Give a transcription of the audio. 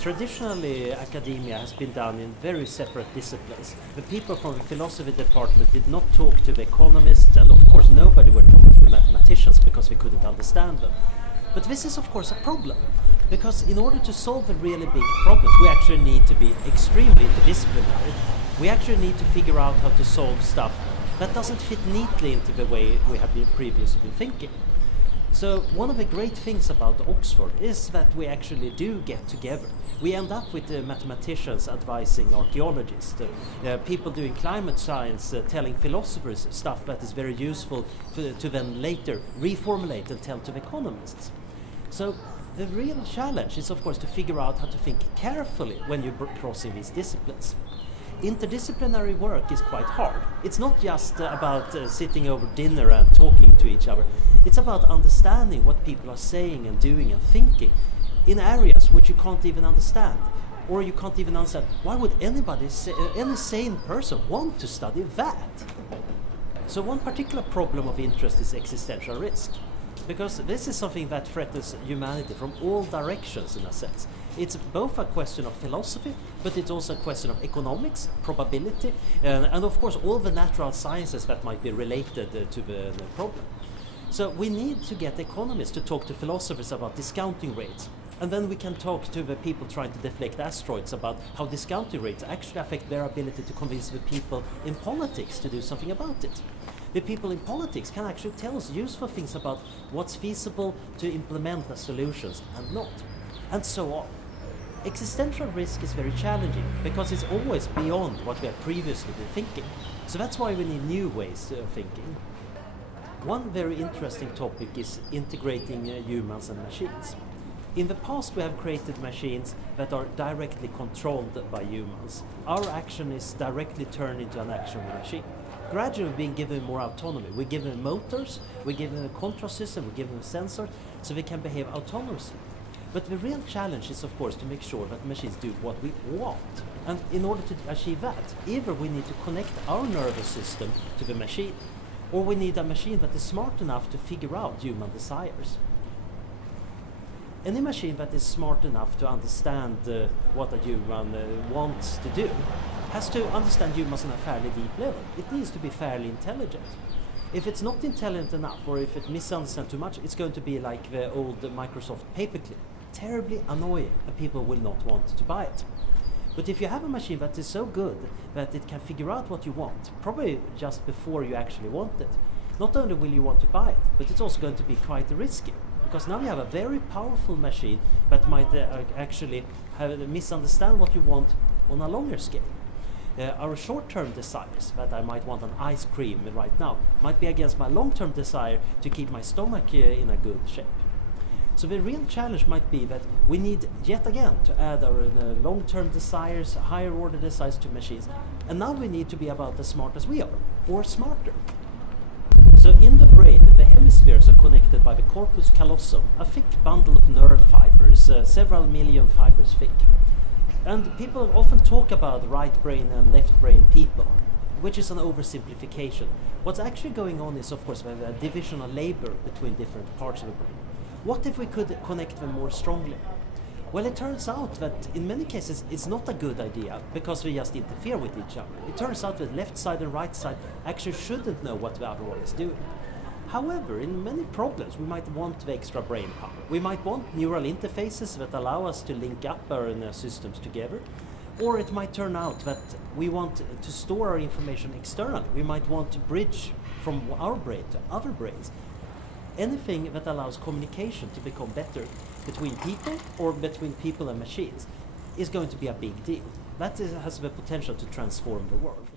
Traditionally, academia has been done in very separate disciplines. The people from the philosophy department did not talk to the economists, and of course nobody were talking to the mathematicians because we couldn't understand them. But this is of course a problem, because in order to solve the really big problems, we actually need to be extremely interdisciplinary. We actually need to figure out how to solve stuff that doesn't fit neatly into the way we have previously been thinking. So one of the great things about Oxford is that we actually do get together. We end up with mathematicians advising archaeologists, people doing climate science telling philosophers stuff that is very useful to then later reformulate and tell to the economists. So the real challenge is of course to figure out how to think carefully when you're crossing these disciplines. Interdisciplinary work is quite hard. It's not just about sitting over dinner and talking to each other. It's about understanding what people are saying and doing and thinking in areas which you can't even understand. Or you can't even understand, why would anybody, any sane person want to study that? So one particular problem of interest is existential risk. Because this is something that threatens humanity from all directions in a sense. It's both a question of philosophy, but it's also a question of economics, probability, and of course all the natural sciences that might be related to the problem. So we need to get economists to talk to philosophers about discounting rates. And then we can talk to the people trying to deflect asteroids about how discounting rates actually affect their ability to convince the people in politics to do something about it. The people in politics can actually tell us useful things about what's feasible to implement as solutions and not, and so on. Existential risk is very challenging because it's always beyond what we have previously been thinking. So that's why we need new ways of thinking. One very interesting topic is integrating humans and machines. In the past we have created machines that are directly controlled by humans. Our action is directly turned into an action of a machine. Gradually being given more autonomy. We give them motors, we give them a control system, we give them sensors, so they can behave autonomously. But the real challenge is of course to make sure that machines do what we want. And in order to achieve that, either we need to connect our nervous system to the machine, or we need a machine that is smart enough to figure out human desires. Any machine that is smart enough to understand what a human wants to do has to understand humans on a fairly deep level. It needs to be fairly intelligent. If it's not intelligent enough, or if it misunderstands too much, it's going to be like the old Microsoft paperclip. Terribly annoying, and people will not want to buy it. But if you have a machine that is so good that it can figure out what you want, probably just before you actually want it, not only will you want to buy it, but it's also going to be quite risky. Because now you have a very powerful machine that might actually misunderstand what you want on a longer scale. Our short-term desires, that I might want an ice cream right now, might be against my long-term desire to keep my stomach in a good shape. So the real challenge might be that we need yet again to add our long-term desires, higher order desires to machines. And now we need to be about as smart as we are, or smarter. So in the brain, the hemispheres are connected by the corpus callosum, a thick bundle of nerve fibers, several million fibers thick. And people often talk about right brain and left brain people, which is an oversimplification. What's actually going on is of course a division of labor between different parts of the brain. What if we could connect them more strongly? Well, it turns out that in many cases it's not a good idea because we just interfere with each other. It turns out that left side and right side actually shouldn't know what the other one is doing. However, in many problems we might want the extra brain power. We might want neural interfaces that allow us to link up our systems together. Or it might turn out that we want to store our information externally. We might want to bridge from our brain to other brains. Anything that allows communication to become better between people or between people and machines is going to be a big deal. That has the potential to transform the world.